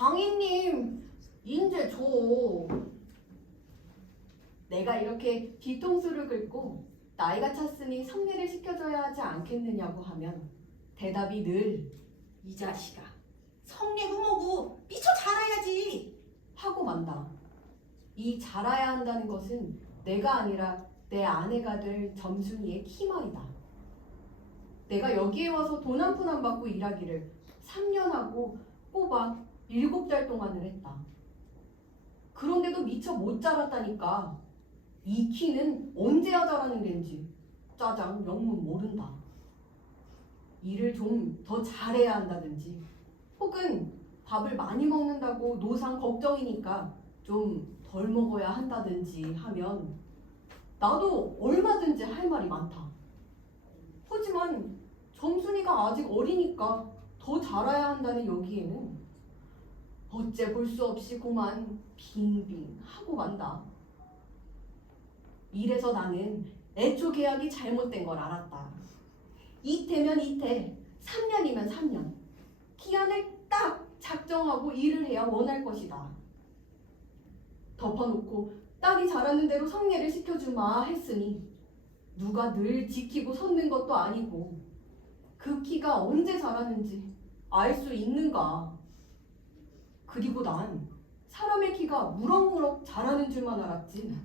장인님, 인제 줘. 내가 이렇게 뒤통수를 긁고 나이가 찼으니 성례를 시켜줘야 하지 않겠느냐고 하면 대답이 늘 이 자식아, 성례 후모고 미처 자라야지. 하고 만다. 이 자라야 한다는 것은 내가 아니라 내 아내가 될 점순이의 키말이다. 내가 여기에 와서 돈 한 푼 안 받고 일하기를 3년 하고 꼬박 7달 동안을 했다. 그런데도 미처 못 자랐다니까. 이 키는 언제야 자라는 겐지 짜장 영문 모른다. 일을 좀 더 잘해야 한다든지 혹은 밥을 많이 먹는다고 노상 걱정이니까 좀 덜 먹어야 한다든지 하면 나도 얼마든지 할 말이 많다. 하지만 점순이가 아직 어리니까 더 자라야 한다는 여기에는 어째 볼 수 없이 고만 빙빙 하고 만다. 이래서 나는 애초 계약이 잘못된 걸 알았다. 이태면 이태, 3년이면 3년. 기한을 딱 작정하고 일을 해야 원할 것이다. 덮어놓고 딸이 자라는 대로 성례를 시켜주마 했으니 누가 늘 지키고 섰는 것도 아니고 그 키가 언제 자라는지 알 수 있는가. 그리고 난 사람의 키가 무럭무럭 자라는 줄만 알았지.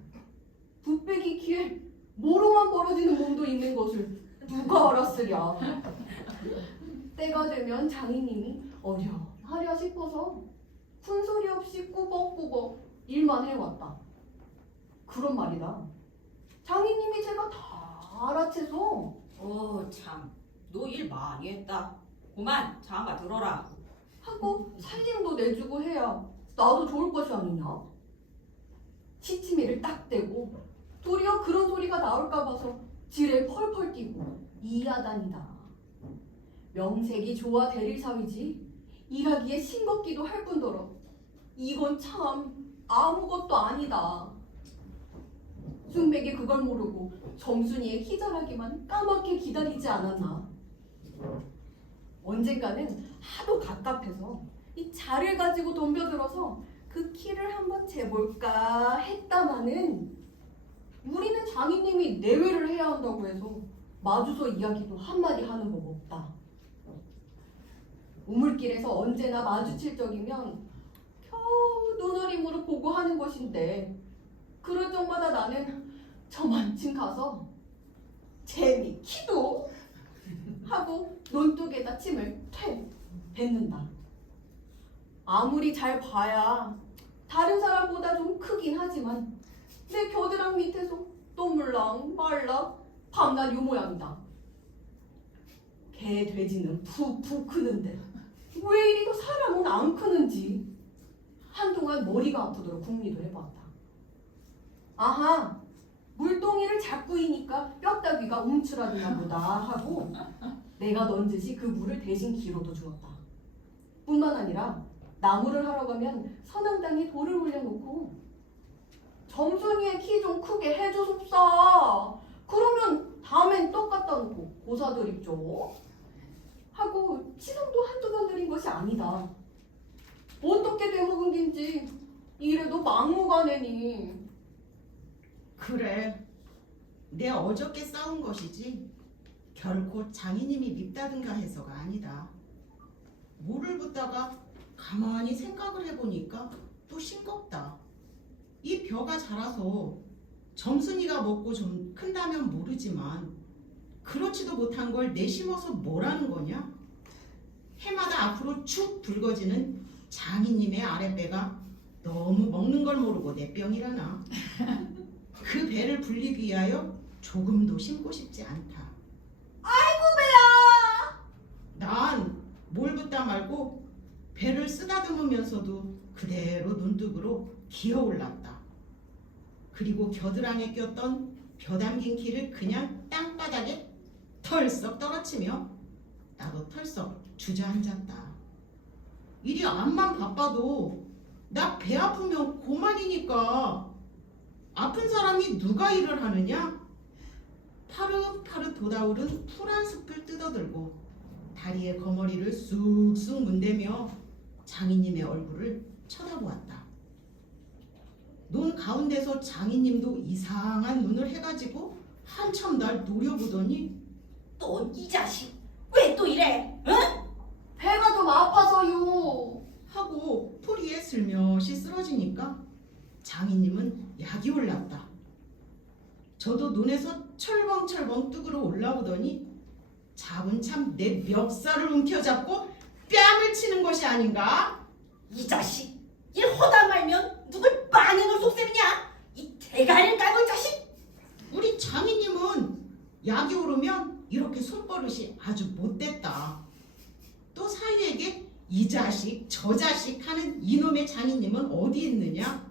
붓배기 키에 모로만 벌어지는 몸도 있는 것을 누가 알았으랴. 때가 되면 장인님이 어려하랴 싶어서 푼소리 없이 꾸벅꾸벅 일만 해왔다. 그런 말이다. 장인님이 제가 다 알아채서 참, 너 일 많이 했다. 그만 장가 들어라. 하고 살림도 내주고 해야 나도 좋을 것이 아니냐. 시치미를 딱 대고 도리어 그런 소리가 나올까 봐서 지레 펄펄 뛰고 이하다니다. 명색이 좋아 대릴 사위지 일하기에 싱겁기도 할 뿐더러 이건 참 아무것도 아니다. 숙맥이 그걸 모르고 점순이의 키 자라기만 까맣게 기다리지 않았나. 언젠가는 하도 갑갑해서 이 자를 가지고 덤벼들어서 그 키를 한번 재볼까 했다마는 우리는 장인님이 내외를 해야 한다고 해서 마주서 이야기도 한마디 하는 법 없다. 우물길에서 언제나 마주칠 적이면 겨우 눈어림으로 보고 하는 것인데 그럴 적마다 나는 저만큼 가서 재미 키도 하고 논둑에다 침을 퇴 뱉는다. 아무리 잘 봐야 다른 사람보다 좀 크긴 하지만 내 겨드랑 밑에서 또물랑 말랑 밤낮 요 모양이다. 개 돼지는 푹푹 크는데 왜 이리 도 사람은 안 크는지 한동안 머리가 아프도록 궁리도 해봤다. 아하, 물동이를 잡구이니까 뼈다귀가 움츠라드나 보다 하고 내가 넌지시 그 물을 대신 기로도 주었다. 뿐만 아니라 나무를 하러 가면 선앙당에 돌을 올려놓고 점순이의 키 좀 크게 해주sob사. 그러면 다음엔 떡 갖다 놓고 고사드립죠. 하고 치성도 한두 번 드린 것이 아니다. 어떻게 되먹은 긴지 이래도 막무가내니. 그래, 내 어저께 싸운 것이지 결코 장인님이 밉다든가 해서가 아니다. 물을 붓다가 가만히 생각을 해보니까 또 싱겁다. 이 벼가 자라서 점순이가 먹고 좀 큰다면 모르지만 그렇지도 못한 걸 내심어서 뭐라는 거냐? 해마다 앞으로 축 붉어지는 장인님의 아랫배가 너무 먹는 걸 모르고 내 병이라나. 그 배를 불리기 위하여 조금도 심고 싶지 않다. 아이고 배야. 난 뭘 붓다 말고 배를 쓰다듬으면서도 그대로 눈뜨으로 기어올랐다. 그리고 겨드랑이에 꼈던 벼 담긴 키를 그냥 땅바닥에 털썩 떨어치며 나도 털썩 주저앉았다. 일이 암만 바빠도 나 배 아프면 고만이니까 아픈 사람이 누가 일을 하느냐? 파릇파릇 돋아오른 풀한 숲을 뜯어들고 다리에 거머리를 쑥쑥 문대며 장인님의 얼굴을 쳐다보았다. 논 가운데서 장인님도 이상한 눈을 해가지고 한참 날 노려보더니 또 이 자식 왜 또 이래? 응? 배가 좀 아파서요. 하고 풀이에 슬며시 쓰러지니까 장인님은 약이 올랐다. 저도 눈에서 철벙철벙 뚝으로 올라오더니 차분참 내 멱살을 움켜잡고 뺨을 치는 것이 아닌가? 이 자식 일 허다 말면 누굴 빠내놓을 속셈이냐? 이 대가리를 까볼 자식! 우리 장인님은 약이 오르면 이렇게 손버릇이 아주 못됐다. 또 사위에게 이 자식 저 자식 하는 이놈의 장인님은 어디 있느냐?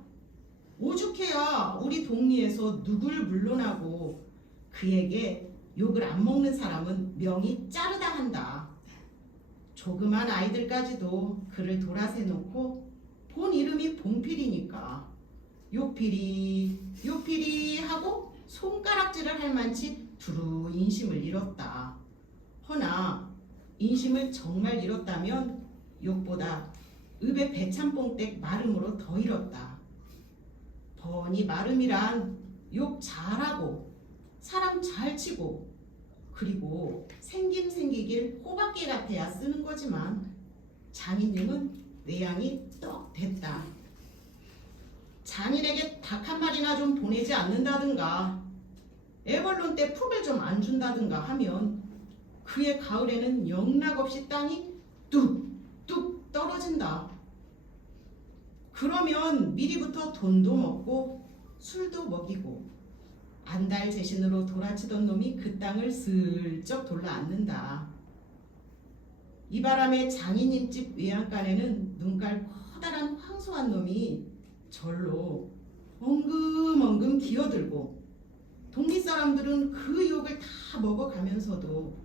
오죽해야 우리 동리에서 누굴 물러나고 그에게 욕을 안 먹는 사람은 명이 짜르다 한다. 조그만 아이들까지도 그를 돌아세놓고 본 이름이 봉필이니까 요필이 요필이 하고 손가락질을 할 만치 두루 인심을 잃었다. 허나 인심을 정말 잃었다면 욕보다 읍의 배참뽕댁 마름으로 더 잃었다. 번이 마름이란 욕 잘하고 사람 잘 치고 그리고 생김 생기길 호박개 같아야 쓰는 거지만 장인님은 외양이 떡 됐다. 장인에게 닭 한 마리나 좀 보내지 않는다든가 애벌론 때 푹을 좀 안 준다든가 하면 그의 가을에는 영락없이 땅이 뚝뚝 떨어진다. 그러면 미리부터 돈도 먹고 술도 먹이고 안달 재신으로 돌아치던 놈이 그 땅을 슬쩍 돌아앉는다. 이 바람에 장인님 집 외양간에는 눈깔 커다란 황소한 놈이 절로 엉금엉금 기어들고 동리 사람들은 그 욕을 다 먹어가면서도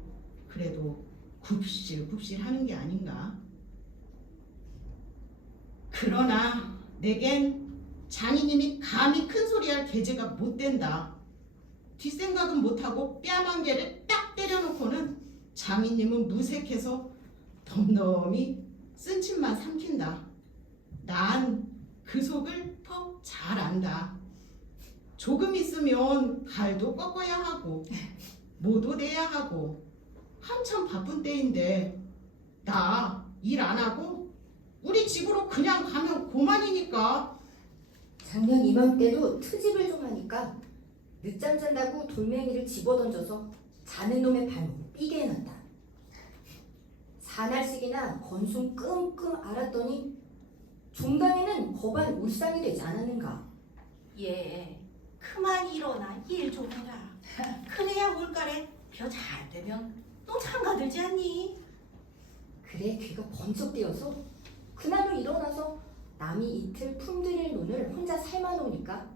그래도 굽실굽실 하는 게 아닌가. 그러나 내겐 장인님이 감히 큰 소리할 계제가 못 된다. 뒷생각은 못하고 뺨 한 개를 딱 때려놓고는 장인님은 무색해서 덤덤히 쓴침만 삼킨다. 난 그 속을 퍽 잘 안다. 조금 있으면 갈도 꺾어야 하고 모도 내야 하고 한참 바쁜 때인데 나 일 안 하고 우리 집으로 그냥 가면 고만이니까. 작년 이맘때도 트집을 좀 하니까 늦잠 잔다고 돌멩이를 집어던져서 자는 놈의 발목을 삐게 해놨다. 사날씩이나 건숨 끙끙 앓았더니 종단에는 법안 울상이 되지 않았는가. 예, 그만 일어나 일 좀 해라. 그래야 올가래 벼 잘 되면 또 장가들지 않니? 그래 귀가 번쩍 뜨여서 그날로 일어나서 남이 이틀 품들일 논을 혼자 삶아놓으니까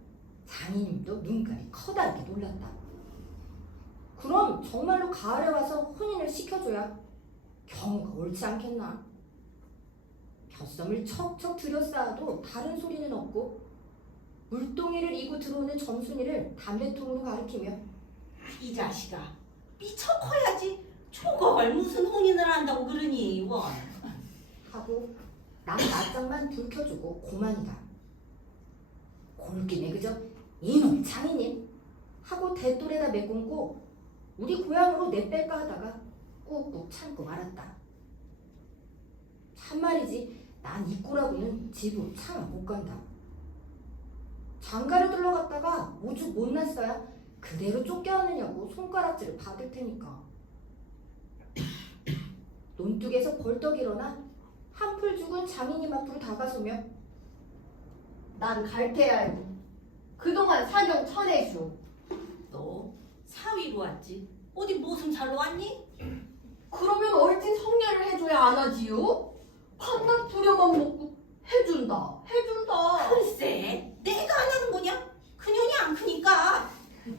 장인님도 눈깔이 커다랗게 놀랐다. 그럼 정말로 가을에 와서 혼인을 시켜줘야 경우가 옳지 않겠나. 벼썸을 척척 들여쌓아도 다른 소리는 없고 물동이를 이고 들어오는 점순이를 담배통으로 가리키며 이 자식아, 미쳐 커야지. 저걸 무슨 혼인을 한다고 그러니 원. 하고 남 낮장만 불 켜주고 고만이다. 골기네 그저 이놈 장인님 하고 대돌에다 메꽁고 우리 고향으로 내뺄까 하다가 꾹꾹 참고 말았다. 참말이지 난 이 꼴하고는 집으로 차마 못 간다. 장가를 둘러갔다가 오죽 못났어야 그대로 쫓겨왔느냐고 손가락질을 받을 테니까. 논둑에서 벌떡 일어나 한풀 죽은 장인님 앞으로 다가서며 난 갈태야요. 그동안 사정 쳐내슈. 너 사위로 왔지? 어디 무슨 살로 왔니? 그러면 얼진 성례를 해줘야 안 하지요? 밤낮 부려만 먹고 해준다. 글쎄, 내가 안 하는 거냐? 그년이 안 크니까.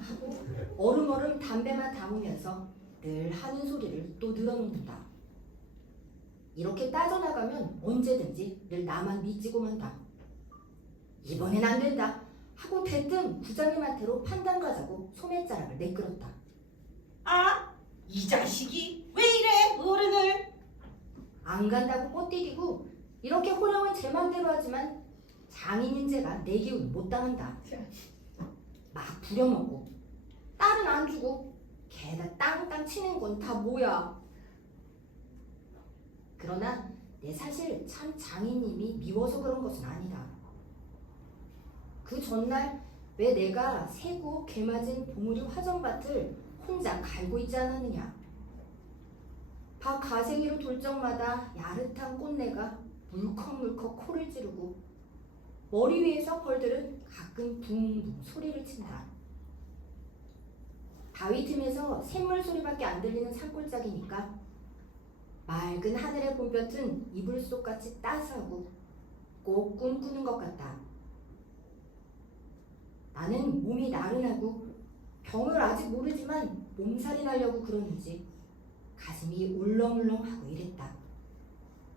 하고 얼음얼음 담배만 담으면서 늘 하는 소리를 또 늘어놓는다. 이렇게 따져나가면 언제든지 늘 나만 믿지고 만다. 이번엔 안 된다 하고 대뜸 부장님한테로 판단 가자고 소매자락을 내끌었다. 아, 이 자식이 왜 이래 어른을? 안 간다고 뻗디디고 이렇게 호령은 제 맘대로 하지만 장인인 제가 내 기운 못 당한다. 막 부려먹고 딸은 안 주고 개다 땅땅 치는 건 다 뭐야. 그러나 내 사실 참 장인님이 미워서 그런 것은 아니다. 그 전날 왜 내가 새고 개맞은 봉우리 화전밭을 혼자 갈고 있지 않았느냐. 밭 가생이로 돌 적마다 야릇한 꽃내가 물컥물컥 코를 찌르고 머리 위에서 벌들은 가끔 붕붕 소리를 친다. 바위 틈에서 샘물 소리밖에 안 들리는 산골짜기니까 맑은 하늘의 봄볕은 이불 속같이 따스하고 꼭 꿈꾸는 것 같다. 나는 몸이 나른하고 병을 아직 모르지만 몸살이 나려고 그러는지 가슴이 울렁울렁하고 이랬다.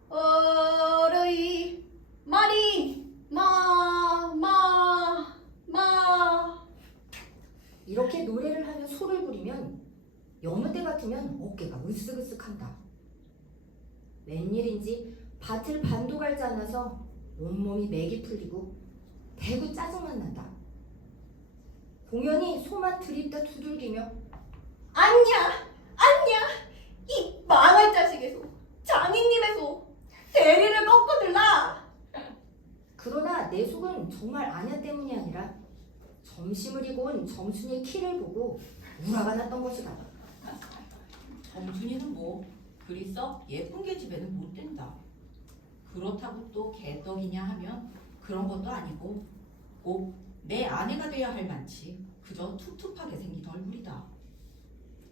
어르이 마리 마 이렇게 노래를 하며 소를 부리면 여느 때 같으면 어깨가 으쓱으쓱한다. 웬일인지 밭을 반도 갈지 않아서 온몸이 맥이 풀리고 대구 짜증만 난다. 공연히 소만 들이다 두들기며 안냐 이 망할 자식에서 장인님에서 대리를 꺾어들라. 그러나 내 속은 정말 아냐 때문이 아니라 점심을 이고 온 점순이의 키를 보고 우라가 났던 것이다. 점순이는 뭐 그리 썩 예쁜 계집애는 못 된다. 그렇다고 또 개떡이냐 하면 그런 것도 아니고 꼭 내 아내가 돼야 할 만치 그저 툭툭하게 생긴 얼굴이다.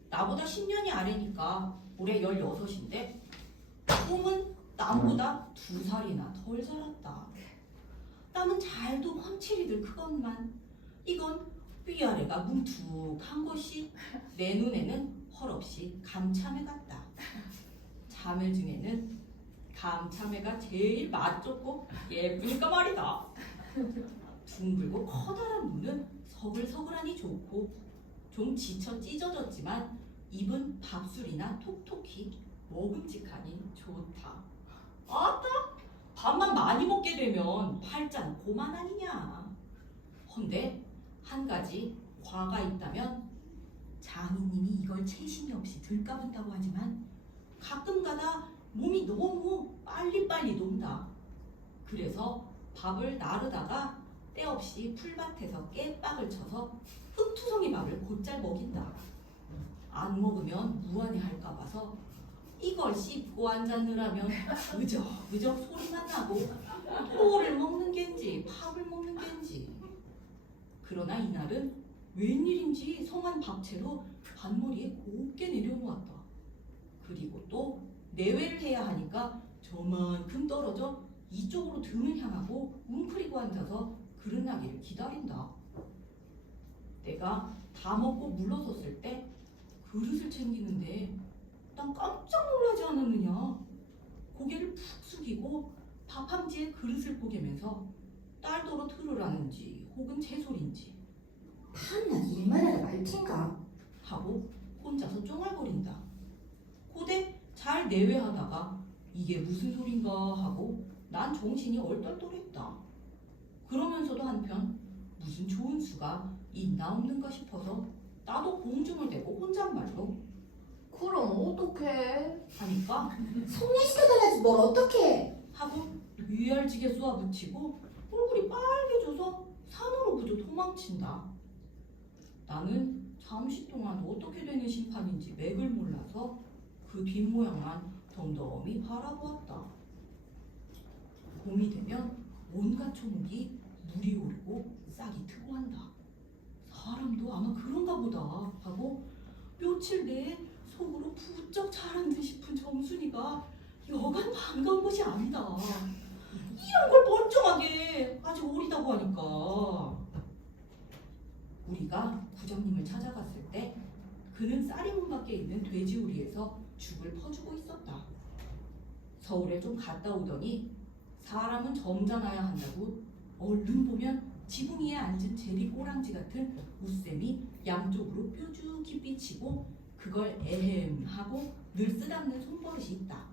나보다 10년이 아래니까 올해 16인데 꿈은 남보다 2살이나 덜 자랐다. 땀은 잘도 훤칠이들 크건만 이건 위아래가 뭉툭한 것이 내 눈에는 헐없이 감참해 같다. 자매 중에는 감참해가 제일 맛좋고 예쁘니까 말이다. 둥글고 커다란 눈은 서글서글하니 좋고 좀 지쳐 찢어졌지만 입은 밥술이나 톡톡히 먹음직하니 좋다. 아따 밥만 많이 먹게 되면 팔자는 고만 아니냐. 헌데 한 가지 과가 있다면 장인님이 이걸 채심이 없이 들까분다고 하지만 가끔가다 몸이 너무 빨리빨리 논다. 그래서 밥을 나르다가 때없이 풀밭에서 깨빡을 쳐서 흙투성이 밥을 곧잘 먹인다. 안 먹으면 무안해할까 봐서 이걸 씹고 앉았느라면 으적으적 소리만 나고 토를 먹는 겐지 밥을 먹는 겐지. 그러나 이날은 웬일인지 성한 밥채로 밭머리에 곱게 내려놓았다. 그리고 또 내외를 해야 하니까 저만큼 떨어져 이쪽으로 등을 향하고 웅크리고 앉아서 그릇나기를 기다린다. 내가 다 먹고 물러섰을 때 그릇을 챙기는데 난 깜짝 놀라지 않았느냐. 고개를 푹 숙이고 밥 함지에 그릇을 보게면서 딸더러 들으라는지 혹은 제 소린지 판나 일만 하다 말텐가. 하고 혼자서 쫑알거린다. 고대 잘 내외하다가 이게 무슨 소린가 하고 난 정신이 얼떨떨했다. 그러면서도 한편 무슨 좋은 수가 있나 없는가 싶어서 나도 공중을 대고 혼잣말로 그럼 어떡해. 하니까 속내시켜달라지 뭘 어떡해. 하고 위알지게 쏘아붙이고 얼굴이 빨개져서 산으로 부져 도망친다. 나는 잠시 동안 어떻게 되는 심판인지 맥을 몰라서 그 뒷모양만 덤덤히 바라보았다. 봄이 되면 온갖 초목이 물이 오르고 싹이 트고 한다. 사람도 아마 그런가 보다 하고 며칠 내에 속으로 부쩍 자란 듯 싶은 점순이가 여간 반가운 것이 아니다. 이런 걸 멀쩡하게 아직 어리다고 하니까. 우리가 구정님을 찾아갔을 때 그는 쌀이문 밖에 있는 돼지우리에서 죽을 퍼주고 있었다. 서울에 좀 갔다 오더니 사람은 점잖아야 한다고 얼른 보면 지붕 위에 앉은 제비 꼬랑지 같은 웃샘이 양쪽으로 뾰족히 삐치고 그걸 에헴 하고 늘 쓰담는 손버릇이 있다.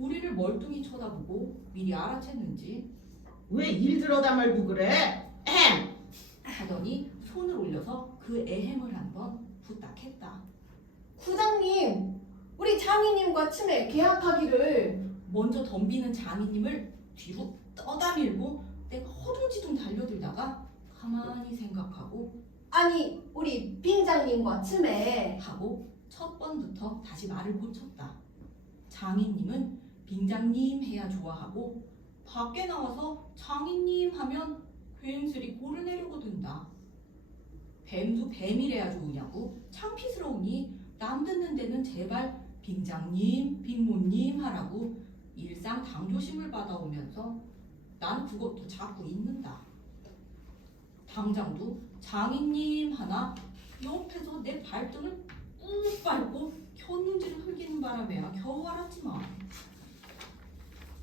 우리를 멀뚱히 쳐다보고 미리 알아챘는지 왜 일 들어다 말고 그래? 에헴. 하더니 손을 올려서 그 애행을 한번 부탁했다. 부장님, 우리 장인님과 치매 계약하기를. 먼저 덤비는 장인님을 뒤로 떠다밀고 내가 허둥지둥 달려들다가 가만히 생각하고 아니, 우리 빙장님과 치매. 하고 첫 번부터 다시 말을 고쳤다. 장인님은 빙장님 해야 좋아하고 밖에 나와서 장인님 하면 괜스레 골을 내려고 든다. 뱀도 뱀이래야 좋으냐고 창피스러우니 남 듣는 데는 제발 빙장님, 빙모님 하라고 일상 당조심을 받아오면서 난 그것도 자꾸 잊는다. 당장도 장인님 하나 옆에서 내 발등을 꾹 밟고 켰는지를 흘기는 바람에야 겨우 알았지만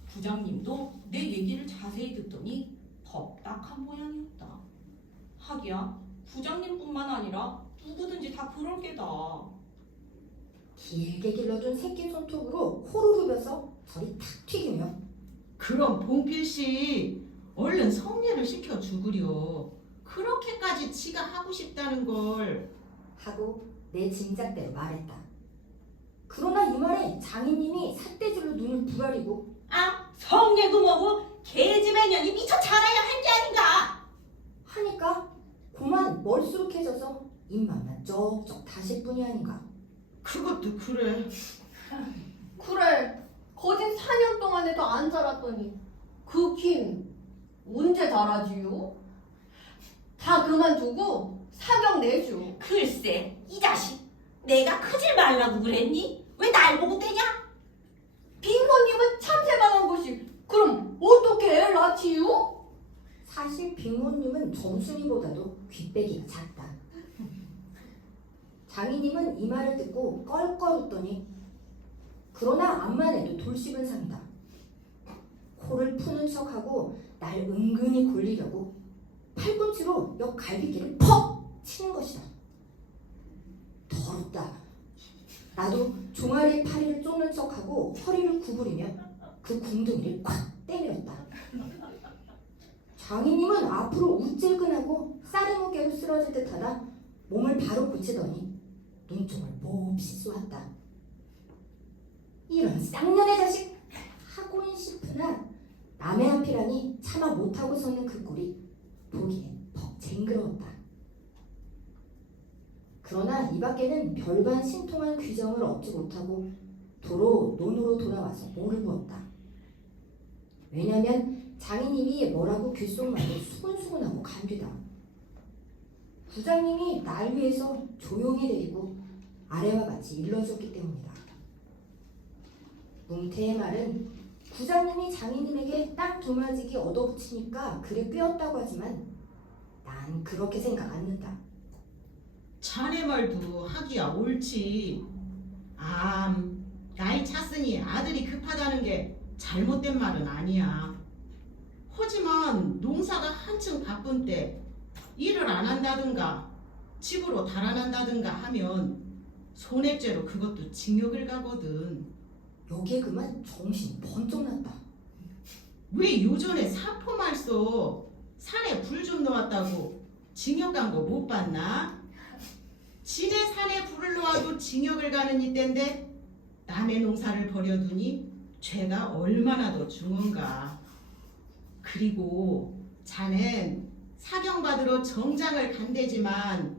부장님도 내 얘기를 자세히 듣더니 덥딱한 모양이었다. 하기야 부장님뿐만 아니라 누구든지 다 그럴 게다. 길게 길러준 새끼 손톱으로 코를 후벼서 저리 탁 튀기며 그럼 봉필씨 얼른 성례를 시켜 주구려. 그렇게까지 지가 하고 싶다는 걸. 하고 내 짐작대로 말했다. 그러나 이 말에 장인님이 삿대질로 눈을 부라리고 아, 성례도 뭐고 개집의 년이 미쳐 자라야 할 게 아닌가. 하니까 그만 멀수룩해져서 입맛만 쩍쩍 다실 뿐이 아닌가. 그것도 그래. 그래, 거진 4년 동안에도 안 자랐더니 그 킴 언제 자라지요? 다 그만두고 사경 내주. 글쎄, 이 자식, 내가 크질 말라고 그랬니? 왜 날 보고 떼냐? 빙호님은 참새방한 것이 그럼 어떻게 애 낳지요? 사실 빙모님은 점순이보다도 귓배기가 작다. 장인님은 이 말을 듣고 껄껄 웃더니 그러나 암만 해도 돌씹은 상이다. 코를 푸는 척하고 날 은근히 골리려고 팔꿈치로 옆 갈비뼈를 퍽 치는 것이다. 더럽다. 나도 종아리 파리를 쫓는 척하고 허리를 구부리며 그 궁둥이를 콱 때밀었다. 장인님은 앞으로 우찔근하고 쌀이무게로 쓰러질 듯하다 몸을 바로 고치더니 눈총을 몹시 쏘았다. 이런 쌍년의 자식 하고는 싶으나 남의 앞이라니 차마 못하고 서는 그 꼴이 보기엔 퍽 쟁그러웠다. 그러나 이 밖에는 별반 신통한 규정을 얻지 못하고 도로 논으로 돌아와서 모를 부었다. 왜냐면 장인님이 뭐라고 귓속말로 수근수근하고 간뒤다. 부장님이 날 위해서 조용히 데리고 아래와 같이 일러줬기 때문이다. 뭉태의 말은 부장님이 장인님에게 땅 두마지기 얻어붙이니까 그래 꿰었다고 하지만 난 그렇게 생각 않는다. 자네 말도 하기야 옳지. 나이 찼으니 아들이 급하다는 게 잘못된 말은 아니야. 하지만 농사가 한층 바쁜 때 일을 안 한다든가 집으로 달아난다든가 하면 손해죄로 그것도 징역을 가거든. 여기에 그만 정신이 번쩍 났다. 왜 요전에 사포말소 산에 불 좀 놓았다고 징역 간 거 못 봤나? 지네 산에 불을 놓아도 징역을 가는 이때인데 남의 농사를 버려두니 죄가 얼마나 더 중한가. 그리고 자넨 사경받으러 정장을 간대지만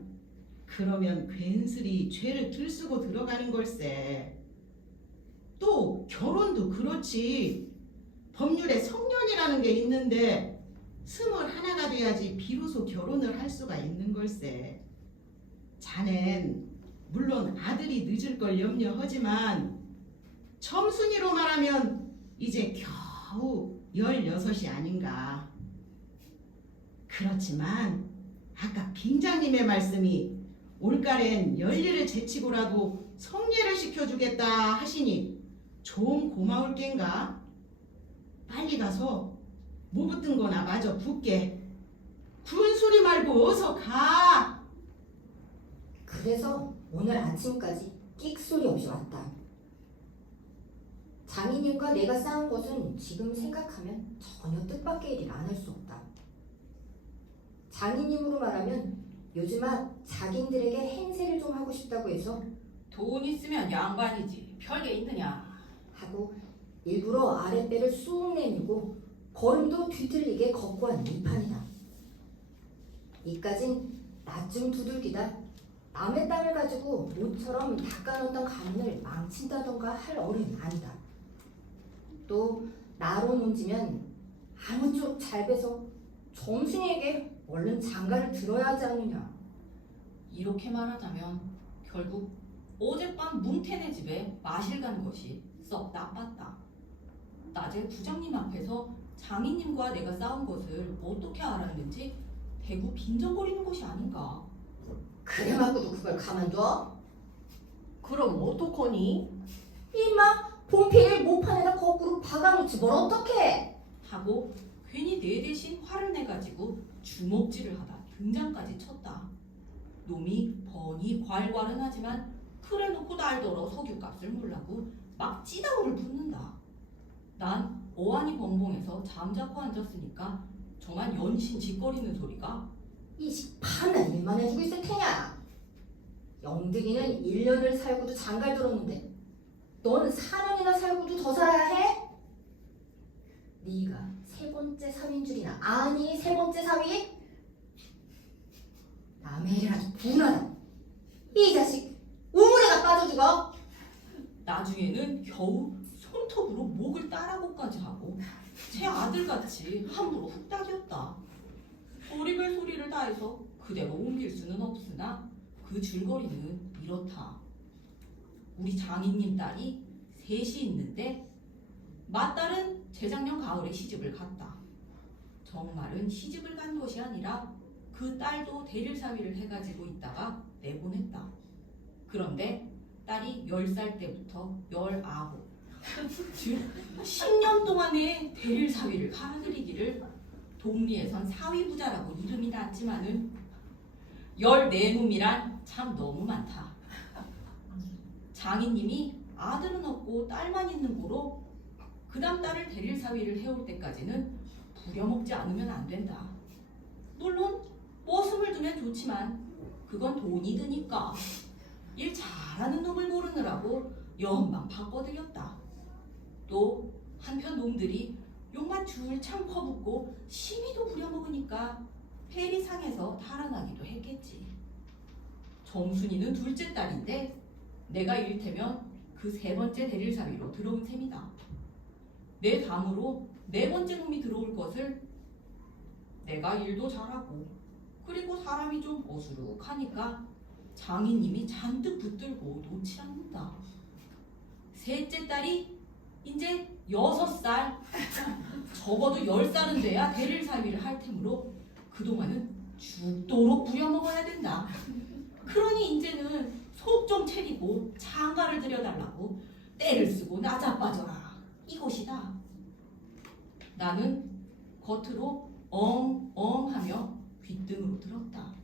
그러면 괜스레 죄를 들쓰고 들어가는 걸세. 또 결혼도 그렇지. 법률에 성년이라는 게 있는데 21가 돼야지 비로소 결혼을 할 수가 있는 걸세. 자넨 물론 아들이 늦을 걸 염려하지만 점순이로 말하면 이제 겨우 16이 아닌가. 그렇지만 아까 빙장님의 말씀이 올가렌 열일을 제치고라도 성례를 시켜주겠다 하시니 좀 고마울 겐가. 빨리 가서 뭐 붙은 거나 마저 붓게. 군소리 말고 어서 가. 그래서 오늘 아침까지 끽소리 없이 왔다. 장인님과 내가 싸운 것은 지금 생각하면 전혀 뜻밖의 일이라 안 할 수 없다. 장인님으로 말하면 요즘아 자긴들에게 행세를 좀 하고 싶다고 해서 돈 있으면 양반이지 별게 있느냐. 하고 일부러 아랫배를 쑥 내밀고 걸음도 뒤틀리게 걷고 하는 이 판이다. 이까진 나쯤 두들기다 남의 땅을 가지고 모처럼 닦아놓던 가문을 망친다던가 할 어른은 아니다. 또 나로 논지면 아무쪼록 잘 배서 점순이에게 얼른 장가를 들어야 하지 않느냐. 이렇게 말하자면 결국 어젯밤 문태네 집에 마실 간 것이 썩 나빴다. 낮에 부장님 앞에서 장인님과 내가 싸운 것을 어떻게 알았는지 대구 빈정거리는 것이 아닌가. 그래 맞고도 그걸 가만둬? 그럼 어떡하니? 임마 본피를 모판에다 거꾸로 박아놓지 뭘 어떡해. 하고 괜히 내 대신 화를 내가지고 주먹질을 하다 등장까지 쳤다. 놈이 뻔히 괄괄은 그래놓고 날더러 석유값을 몰라고 막 찌다구를 붙는다. 난 어안이 벙벙해서 잠자코 앉았으니까 저만 연신 짓거리는 소리가 이 시판은 일만 해주고 있을 테냐. 영득이는 1년을 살고도 장가를 들었는데 넌 4년이나 살고도 더 살아야 해? 네가 세 번째 사위인 줄이나 아니 세 번째 사위? 남의 일이라도 분하다. 이 자식 우물에가 빠져 죽어. 나중에는 겨우 손톱으로 목을 따라고까지 하고 제 아들같이 함부로 훅닥였다. 소리별 소리를 다해서 그대로 옮길 수는 없으나 그 줄거리는 이렇다. 우리 장인님 딸이 셋이 있는데 맏딸은 재작년 가을에 시집을 갔다. 정말은 시집을 간 것이 아니라 그 딸도 대릴사위를 해가지고 있다가 내보냈다. 그런데 딸이 10살 때부터 19, 즉 10년 동안의 대릴사위를 갈아들이기를 동리에선 사위부자라고 이름이 났지만은 14놈이란 참 너무 많다. 장인님이 아들은 없고 딸만 있는 고로 그 다음 딸을 대릴사위를 해올 때까지는 부려먹지 않으면 안 된다. 물론 뽀슴을 두면 좋지만 그건 돈이 드니까 일 잘하는 놈을 고르느라고 연방 바꿔들였다. 또 한편 놈들이 욕만 줄창 퍼붓고 시비도 부려먹으니까 폐리 상해서 달아나기도 했겠지. 정순이는 둘째 딸인데 내가 이를테면 그 세 번째 대릴사위로 들어온 셈이다. 내 다음으로 네 번째 놈이 들어올 것을 내가 일도 잘하고 그리고 사람이 좀 어수룩하니까 장인님이 잔뜩 붙들고 놓지 않는다. 셋째 딸이 이제 6살, 적어도 10살은 돼야 대릴사위를 할 테므로 그동안은 죽도록 부려먹어야 된다. 그러니 이제는 속 좀 차리고 장가를 들여달라고 때를 쓰고 나자빠져라 이것이다. 나는 겉으로 엉엉하며 귓등으로 들었다.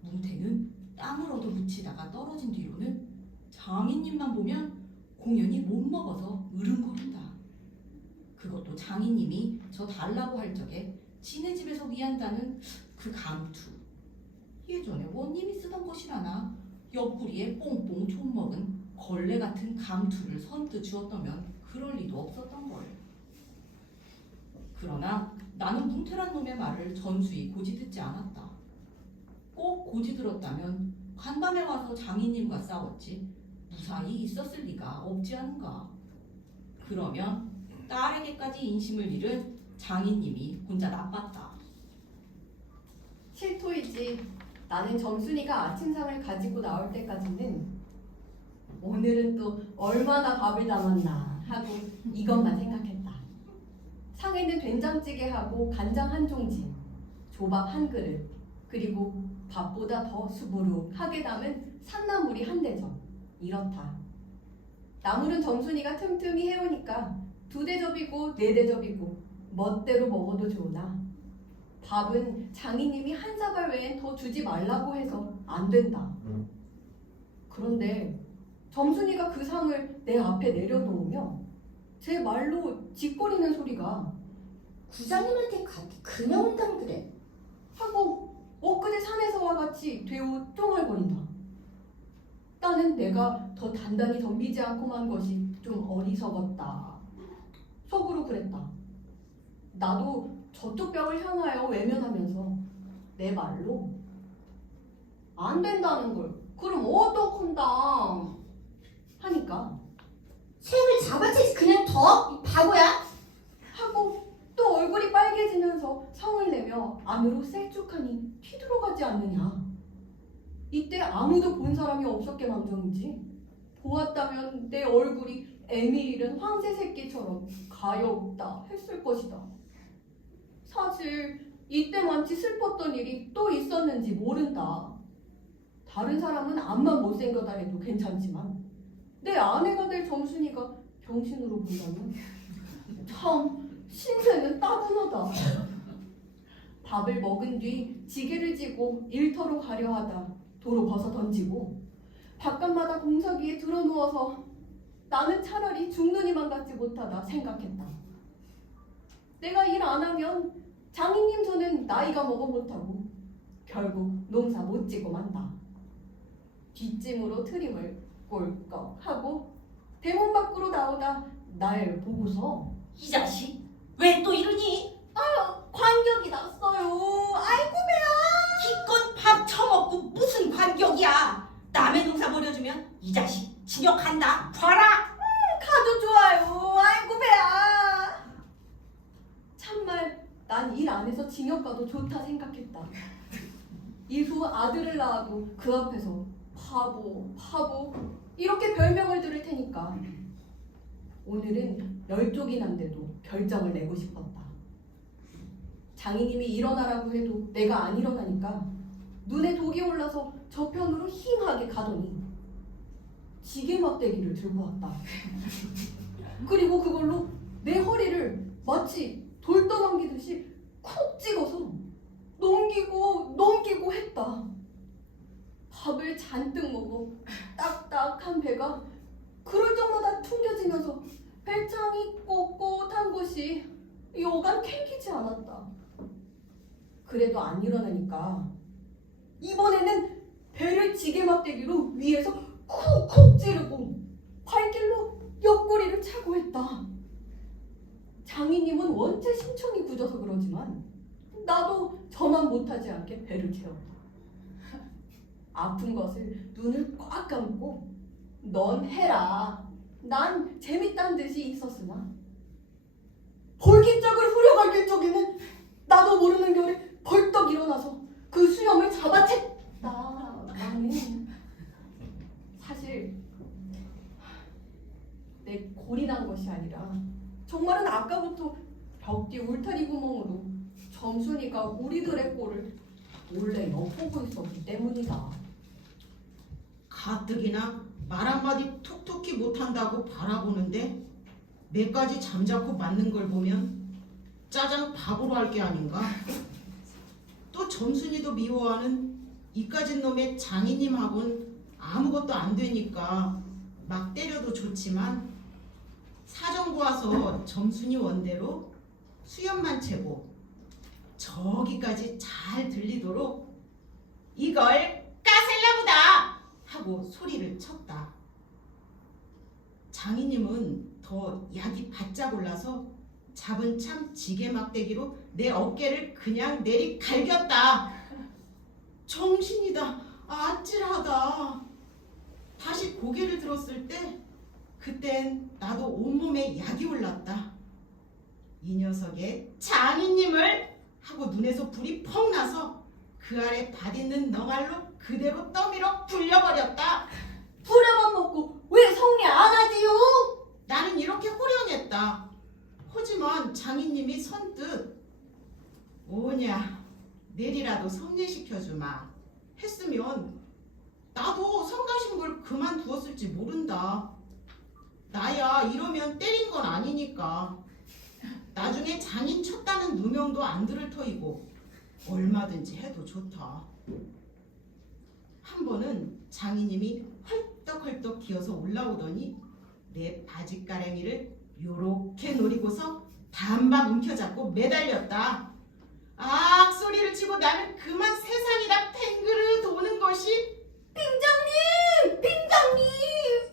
문태는 땅을 얻어붙이다가 떨어진 뒤로는 장인님만 보면 공연히 못 먹어서 으름거린다. 그것도 장인님이 저 달라고 할 적에 지네 집에서 위한다는 그 감투. 예전에 원님이 쓰던 것이라나 옆구리에 뽕뽕 촌먹은 걸레 같은 감투를 선뜻 주었다면 그럴 리도 없었던걸. 그러나 나는 문태란 놈의 말을 전수히 고지 듣지 않았다. 꼭 고지 들었다면 간밤에 와서 장인님과 싸웠지 무사히 있었을 리가 없지 않은가. 그러면 딸에게까지 인심을 잃은 장인님이 혼자 나빴다. 실토이지. 나는 점순이가 아침상을 가지고 나올 때까지는 오늘은 또 얼마나 밥을 담았나 하고 이것만 생각했다. 상에는 된장찌개하고 간장 한 종지, 조밥 한 그릇, 그리고 밥보다 더 수부룩하게 담은 산나물이 한 대접. 이렇다. 나물은 점순이가 틈틈이 해오니까 2대접이고 4대접이고 멋대로 먹어도 좋으나 밥은 장인님이 한 사발 외엔 더 주지 말라고 해서 안 된다. 그런데 점순이가 그 상을 내 앞에 내려놓으며 제 말로 짓거리는 소리가 부장님한테 그냥 온다면 그래. 하고 엊그제 산에서와 같이 되어 쫑얼거린다. 나는 내가 더 단단히 덤비지 않고만 것이 좀 어리석었다. 속으로 그랬다. 나도 저쪽 벽을 향하여 외면하면서 내 말로 안 된다는 걸 그럼 어떡한다 하니까 셈을 잡아채지 그냥 더? 이 바보야? 하고 또 얼굴이 빨개지면서 성을 내며 안으로 셀쭉하니 튀들어가지 않느냐. 이때 아무도 본 사람이 없었게 망정이지. 보았다면 내 얼굴이 애미 잃은 황새 새끼처럼 가여웠다 했을 것이다. 사실 이때만치 슬펐던 일이 또 있었는지 모른다. 다른 사람은 앞만 못생겨다 해도 괜찮지만 내 아내가 될 점순이가 병신으로 본다면 참 신세는 따분하다. 밥을 먹은 뒤 지게를 지고 일터로 가려 하다 도로 벗어 던지고 바깥마다 공사기에 드러누워서 나는 차라리 죽느니만 같지 못하다 생각했다. 내가 일 안 하면 장인님 저는 나이가 먹어 못하고 결국 농사 못 지고 만다. 뒷짐으로 트림을 꼴꺽하고 대문 밖으로 나오다 날 보고서 이 자식 왜 또 이러니? 관격이 났어요. 아이고 기껏 밥 처먹고 무슨 관격이야. 남의 농사 버려주면 이 자식 징역 간다. 봐라. 가도 좋아요. 아이고 배야. 참말 난 일 안 해서 징역 가도 좋다 생각했다. 이후 아들을 낳아도 그 앞에서 바보 이렇게 별명을 들을 테니까 오늘은 열쪽이 난데도 결정을 내고 싶었다. 장인님이 일어나라고 해도 내가 안 일어나니까 눈에 독이 올라서 저편으로 힝하게 가더니 지게 막대기를 들고 왔다. 그리고 그걸로 내 허리를 마치 돌 떠넘기듯이 쿡 찍어서 넘기고 했다. 밥을 잔뜩 먹어 딱딱한 배가 그럴 적마다 퉁겨지면서 배창이 꼿꼿한 곳이 여간 캥기지 않았다. 그래도 안 일어나니까 이번에는 배를 지게 막대기로 위에서 쿡쿡 찌르고 발길로 옆구리를 차고 했다. 장인님은 원체 심청이 굳어서 그러지만 나도 저만 못하지 않게 배를 채웠다. 아픈 것을 눈을 꽉 감고 넌 해라. 난 재밌다는 듯이 있었으나 볼깃짝을 후려갈길 적에는 나도 모르는 겨울에 벌떡 일어나서 그 수염을 잡아챘다. 나는 사실 내 골이 난 것이 아니라 정말은 아까부터 벽뒤 울타리 구멍으로 점순이가 우리들의 꼴을 몰래 엿보고 있었기 때문이다. 가뜩이나 말 한마디 톡톡히 못한다고 바라보는데 매까지 잠자코 맞는 걸 보면 짜장 밥으로 할 게 아닌가? 또 점순이도 미워하는 이까진 놈의 장인님하고는 아무것도 안 되니까 막 때려도 좋지만 사정 보아서 점순이 원대로 수염만 채고 저기까지 잘 들리도록 이걸 까셀라보다 하고 소리를 쳤다. 장인님은 더 약이 바짝 올라서 잡은 참 지게 막대기로 내 어깨를 그냥 내리 갈겼다. 정신이다. 아찔하다. 다시 고개를 들었을 때 그땐 나도 온몸에 약이 올랐다. 이 녀석의 장인님을 하고 눈에서 불이 펑 나서 그 아래 밭있는 넝알로 그대로 떠밀어 불려버렸다. 부려만 먹고 왜 성례 안 하지요? 나는 이렇게 호령했다. 하지만 장인님이 선뜻 오냐 내리라도 성례시켜주마 했으면 나도 성가신 걸 그만두었을지 모른다. 나야 이러면 때린 건 아니니까. 나중에 장인 쳤다는 누명도 안 들을 터이고 얼마든지 해도 좋다. 한 번은 장인님이 헐떡헐떡 기어서 올라오더니 내 바지가랭이를 요렇게 노리고서 단박 움켜잡고 매달렸다. 악 소리를 치고 나는 그만 세상이 다 팽그르 도는 것이 빙장님! 빙장님!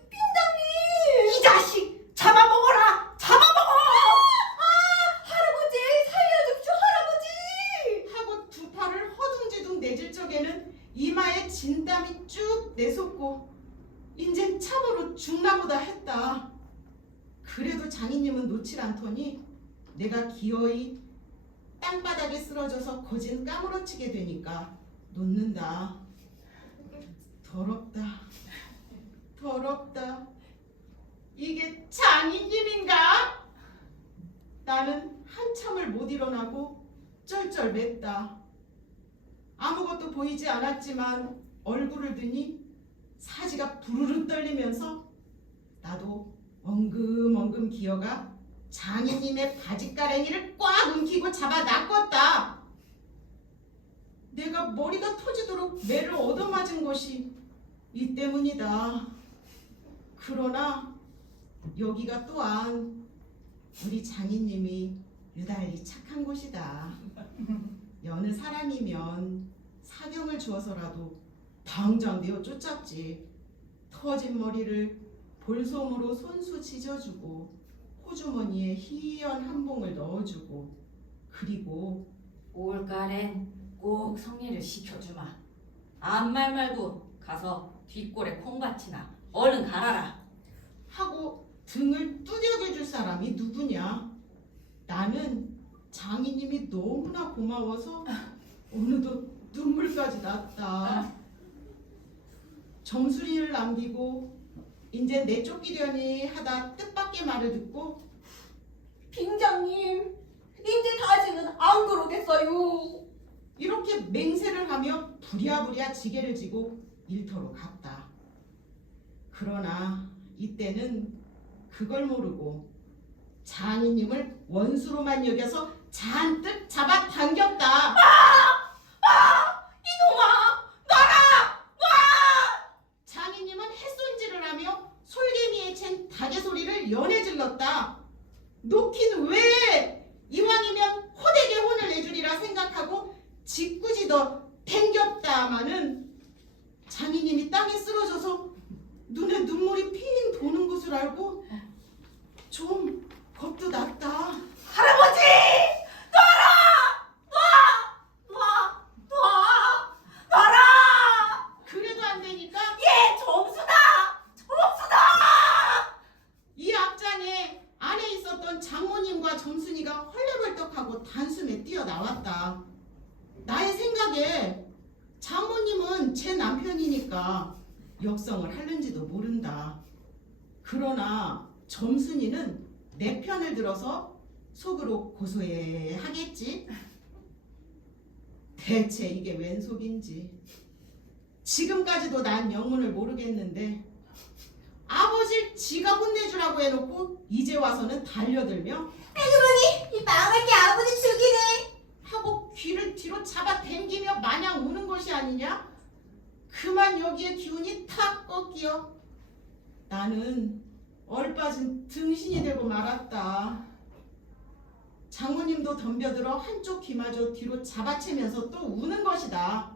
빙장님! 이 자식! 잡아먹어라! 잡아먹어! 할아버지! 살려줍시오, 할아버지! 하고 두 팔을 허둥지둥 내질 적에는 이마에 진땀이 쭉 내솟고 인젠 참으로 죽나보다 했다. 그래도 장인님은 놓질 않더니 내가 기어이 땅바닥에 쓰러져서 거진 까무러치게 되니까 놓는다. 더럽다. 더럽다. 이게 장인님인가? 나는 한참을 못 일어나고 쩔쩔맸다. 아무것도 보이지 않았지만 얼굴을 드니 사지가 부르르 떨리면서 나도 엉금엉금 기어가 장인님의 바지가랭이를 꽉 움키고 잡아 낚았다. 내가 머리가 터지도록 매를 얻어맞은 것이 이 때문이다. 그러나 여기가 또한 우리 장인님이 유달리 착한 곳이다. 여느 사람이면 사경을 주어서라도 당장 내어 쫓았지. 터진 머리를 볼솜으로 손수 찢어주고 호주머니에 희연 한 봉을 넣어주고 그리고 올가렌 꼭 성례를 시켜주마. 아무 말 말고 가서 뒷골에 콩밭이나 얼른 갈아라. 하고 등을 두들겨줄 사람이 누구냐? 나는 장인님이 너무나 고마워서 어느덧 눈물까지 났다. 점수리를 남기고 이제 내쫓기려니 하다 뜻밖의 말을 듣고 빙장님! 이제 다시는 안 그러겠어요. 이렇게 맹세를 하며 부랴부랴 지게를 지고 일터로 갔다. 그러나 이때는 그걸 모르고 장인님을 원수로만 여겨서 잔뜩 잡아당겼다. 이놈아! 장인님은 햇손질을 하며 솔개미에 챈 닭의 소리를 연해 질렀다. 놓긴 왜? 이왕이면 호되게 혼을 내주리라 생각하고 짓궂이더 댕겼다마는 장인님이 땅에 쓰러져서 눈에 눈물이 핑 도는 것을 알고 좀 겁도 났다. 할아버지! 그래도 안 되니까 얘 점수다! 이 앞장에 안에 있었던 장모님과 점순이가 헐레벌떡하고 단숨에 뛰어나왔다. 나의 생각에 장모님은 제 남편이니까 역성을 하는지도 모른다. 그러나 점순이는 내 편을 들어서 속으로 고소해하겠지. 대체 이게 웬 속인지 지금까지도 난 영문을 모르겠는데 아버지를 지가 혼내주라고 해놓고 이제 와서는 달려들며 이 망할 게 아버지 죽이네. 하고 귀를 뒤로 잡아 당기며 마냥 우는 것이 아니냐? 그만 여기에 기운이 탁 꺾여 나는 얼빠진 등신이 되고 말았다. 장모님도 덤벼들어 한쪽 귀마저 뒤로 잡아채면서 또 우는 것이다.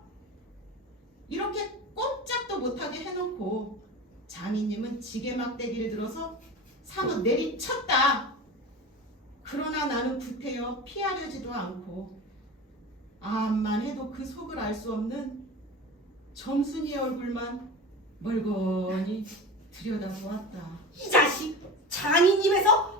이렇게 꼼짝도 못하게 해놓고 장인님은 지게막대기를 들어서 사뭇 내리쳤다. 그러나 나는 구태여 피하려지도 않고 암만 해도 그 속을 알 수 없는 점순이의 얼굴만 멀거니 들여다보았다. 이 자식! 장인님에서